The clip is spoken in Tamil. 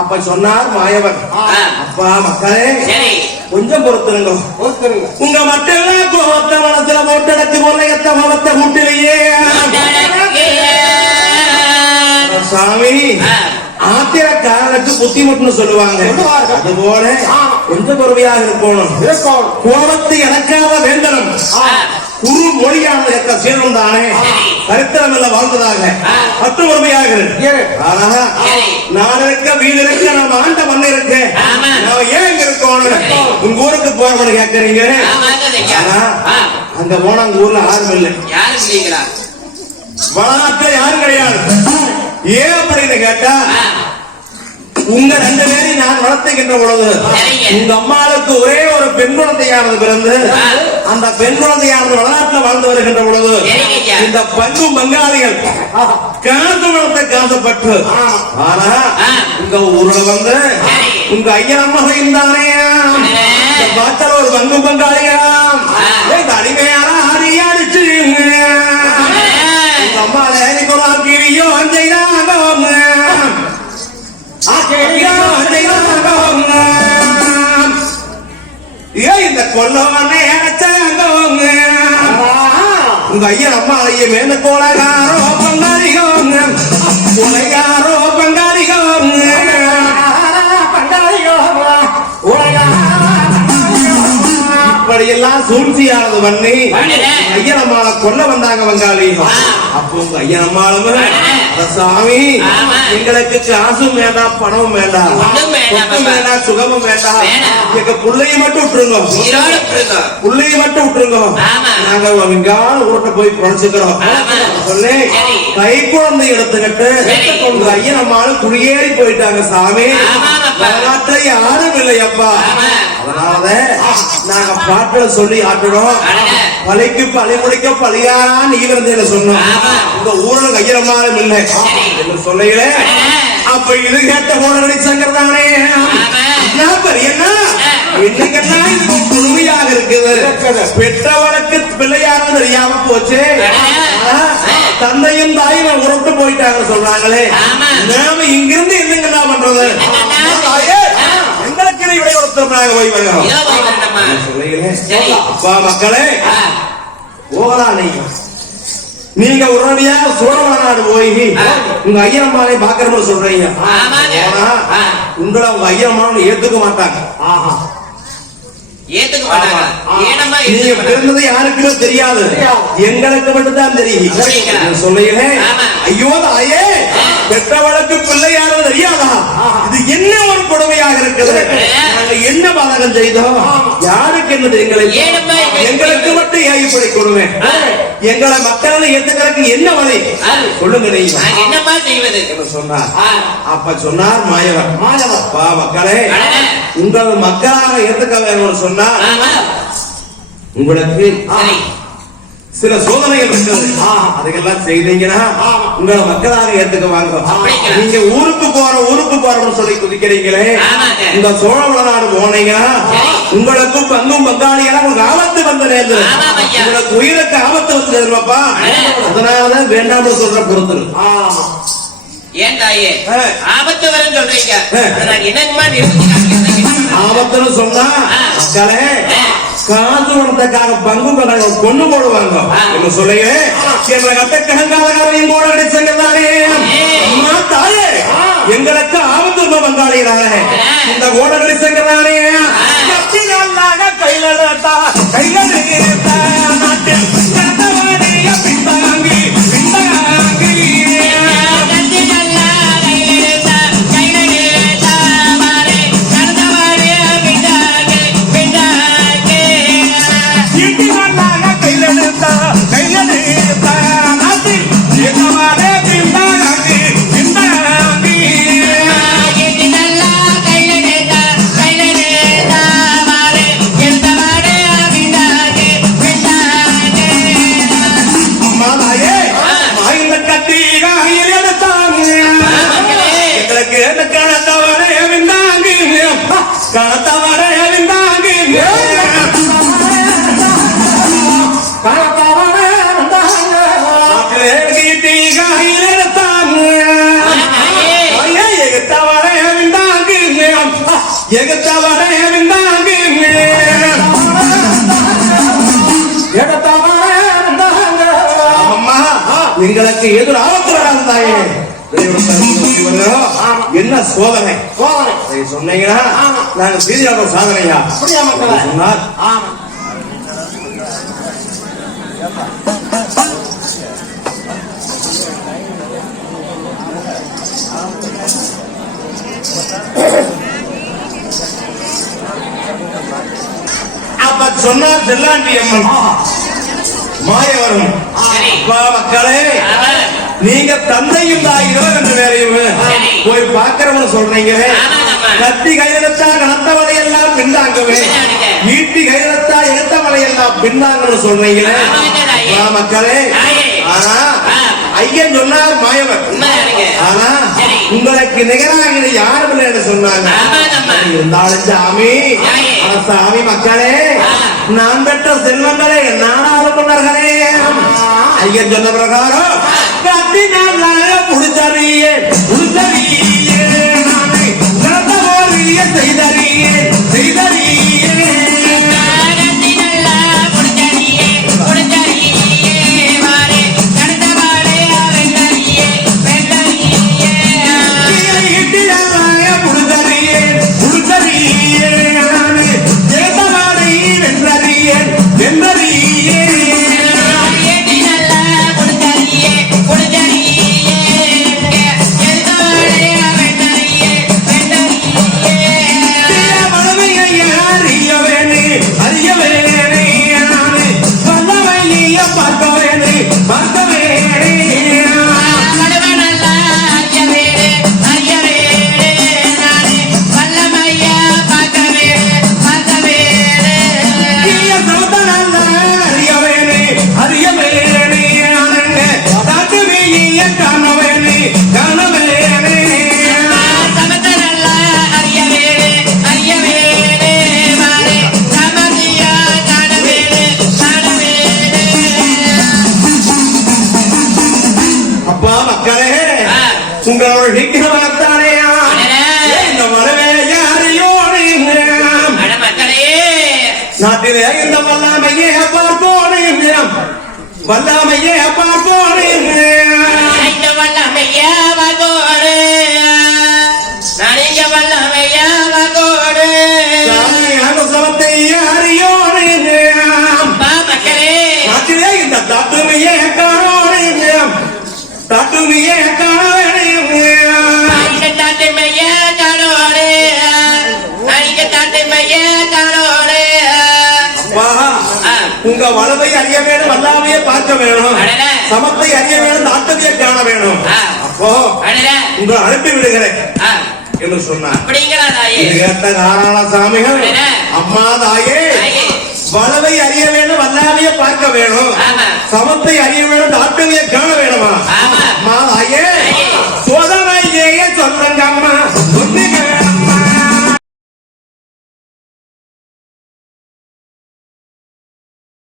அப்ப சொன்னார் மாயவன், அப்பா மக்களே கொஞ்சம் பொறுத்துருங்க. உங்க மக்கள் கோவத்த மனசுல போட்டடக்கு போலையத்த மவத்த கூட்டிலேயே சாமி ஆத்திரக்காரனுக்கு புத்தி மட்டும் சொல்லுவாங்க. அது போல கொஞ்சம் பொறுமையாக இருக்கணும். கோபத்தை இறக்காத வேந்தனம் குரு மொழியானது சீனம் தானே கருத்தரம் எல்லாம் வாழ்ந்ததாக பத்து பொறுமையாக. ஆனா நான் இருக்க வீடு இருக்க நம்ம ஆண்ட மண்ணு இருக்கு, நான் ஏன் இங்க இருக்கணும்? உங்க ஊருக்கு போறவனு கேட்கறீங்க. ஆனா அங்க போனா அங்க ஊர்ல யாரும் இல்லை, வளநாட்டுல யாரும் கிடையாது. ஏன் அப்படின்னு கேட்டா உங்க ரெண்டு பேரையும் நான் வளர்த்துகின்ற பொழுது உங்க அம்மாவுக்கு ஒரே ஒரு பெண் குழந்தையானது பிறந்து அந்த பெண் குழந்தையானது வளநாட்டில் வாழ்ந்து வருகின்ற பொழுது இந்த பங்கும் பங்காளிகள் காசு வளர்த்த காசப்பட்டு ஆனா உங்க ஊர்ல வந்து உங்க ஐயன் அம்மா தானே பார்த்தால ஒரு பங்கு பங்காளியாம் அடிமையான அடியாடிச்சு உங்க அம்மா கிரியோ அஞ்சைதாங்க இந்த கொல்லவனே உங்க ஐயன் அம்மா ஐய மேல கோலகாரோ பங்காளிகோங்க உலகாரோ பங்காளிகோங்க இப்படியெல்லாம் சூழ்ச்சியானது பண்ணி ஐயனம்மாளை கொல்ல வந்தாங்க வங்காளி. அப்போ உங்க ஐயனம்மாளும் சாமி எங்களுக்கு காசும் வேண்டாம் பணமும் வேண்டாம் வேண்டாம் சுகமும் வேண்டாம், எங்க பிள்ளைய மட்டும் விட்டுருங்க, பிள்ளைய மட்டும் விட்டுருங்க, நாங்க வெங்கால ஊட்ட போய் குறைச்சுக்கிறோம் சொல்லி கை குழந்தை எடுத்துக்கிட்டு உங்க ஐயனம்மாளும் குடியேறி போயிட்டாங்க. சாமி வரலாற்றை யாரும் இல்லையப்பா, அதனால நாங்க பாட்டுல சொல்லி ஆட்டுறோம். பழிக்கு பழி முடிக்க பழியாரா நீ இருந்தேன்னு சொன்னோம். உங்க ஊர்ல கையமாலும் இல்லை என்று சொல்லையில அப்ப இது கேட்ட போன சங்கர்தானே இன்னைக்கெல்லாம் இது முழுமையாக இருக்குது. பெற்றவனுக்கு பிள்ளையாரும் தெரியாம போச்சு, தந்தையும் தாயும் உருட்டு போயிட்டாங்க சொல்றாங்களே. நாம இங்கிருந்து என்னங்க பண்றது? மக்களே போகலாம், நீங்க உடனடியாக சோழவளநாடு போய் உங்க ஐயனம்மாவை பாக்கணும்னு சொல்றீங்க. உங்களை உங்க ஐயனம்மாவை ஏத்துக்க மாட்டாங்க. நீங்க பிறந்தது யாருக்குமே தெரியாது, எங்களுக்கு மட்டும்தான் தெரியும். சொல்லுங்க ஐயோ தாயே பெற்றவளுக்கு பிள்ளையானது தெரியாதா? இது என்ன ஒரு கொடுமையாக இருக்குது. நாங்க என்ன பாதகம் செய்தோம்? யாருக்கு என்னது? எங்களுக்கு மட்டும் ஏன் இப்படி கொடுமை? எங்களை மக்களை ஏத்துக்கிறதுக்கு என்ன வழி சொல்லுங்க. நீங்க சொன்னார். அப்ப சொன்னார் மாயவன், மக்களே உங்கள் மக்களாக ஏத்துக்க வேணும்னு சொன்னா உங்களுக்கு சில சோதனைகள் இருக்குது. அதுக்கெல்லாம் செய்தீங்கன்னா உங்களை மக்களாக ஏத்துக்குவாங்க. நீங்க ஊருக்கு போறோம்னு சொல்லி குதிக்கிறீங்களே, இந்த சோழவளநாடு போனீங்கன்னா உங்களுக்கு பங்கும் பங்காளியா உங்களுக்கு ஆபத்து வந்து நேர்ந்து, உங்களுக்கு உயிருக்கு ஆபத்து வந்து நேர்மாப்பா. அதனால வேண்டாம்னு சொல்ற பொறுத்து ஏன் தாயே ஆபத்து வரும் சொல்றீங்க? ஆபத்துன்னு சொன்னா மக்களே காசு வளர்த்தக்காக பங்கு பொண்ணு போடுவாங்க. சொல்லுங்க கட்டக்காரங்களையும் கூட அடிச்சங்கதானே தாயே எங்களுக்கு ஆபத்து பங்காளிகளாக இந்த ஓட அடிச்சங்கதானே கையில எடுத்தவனே விந்தாங்க அம்மா எங்களுக்கு எதிர் ஆபத்து வராதாயே என்ன சோதனை சொன்னீங்கன்னா நாங்க செய்தியாளர் சாதனையா சொன்னார். அப்ப சொன்னார் செல்லாண்டி அம்மன் மாயவரும் மக்களே நீங்க தந்தையும் தாயிரோ என்று வேறையும் போய் பார்க்கிறவங்க சொல்றீங்க கத்தி கையெழுத்தா கனத்தவளை எல்லாம் பின்னாங்கவே ஈட்டி கையெழுத்தா எடுத்தவளை எல்லாம் பின்னாங்கன்னு சொல்றீங்களே மக்களே ஆனா ஐயன் சொன்னார் மாயவர் ஆனா உங்களுக்கு நிகராக யாரும் இல்லைன்னு சொன்னாங்க இருந்தாலும் சாமி சாமி மக்களே நான் பெற்ற செல்வங்களே நானாலும் கொண்டார்களே ஐயன் சொன்ன பிரகாரம் கத்தி நல்ல புடிச்சறியே புடிச்சறியே நானே நடத்தவோரிய செய்தறியே செய்தறியே உங்களோட நிக்கிறவர்களானேயா இந்த மனமே யாரையோ நாட்டிலே இந்த வல்லாமையே பார்ப்போனே வல்லாமையே பார்ப்போனே இந்த வல்லமையா வகோடு நான் இங்க வல்லமையா வகோடு சமத்தை யாரையோ மக்களே நாட்டிலே இந்த தாட்டுமையே காணோனே தாட்டுமையே உங்க வளவை அறிய வேணும் வல்லாமையே பார்க்க வேணும் சமத்தை அறிய வேணும் நாட்டத்தையே காண வேணும் அப்போ உங்களை அனுப்பி விடுகிறேன் என்று சொன்னார். கேட்ட நாராயண சாமிகள் அம்மா தாயே வளவை அறிய வேணும் வல்லாமையே பார்க்க வேணும் சமத்தை அறிய வேணும் நாட்டத்தையே காண வேணுமா அம்மா தாயே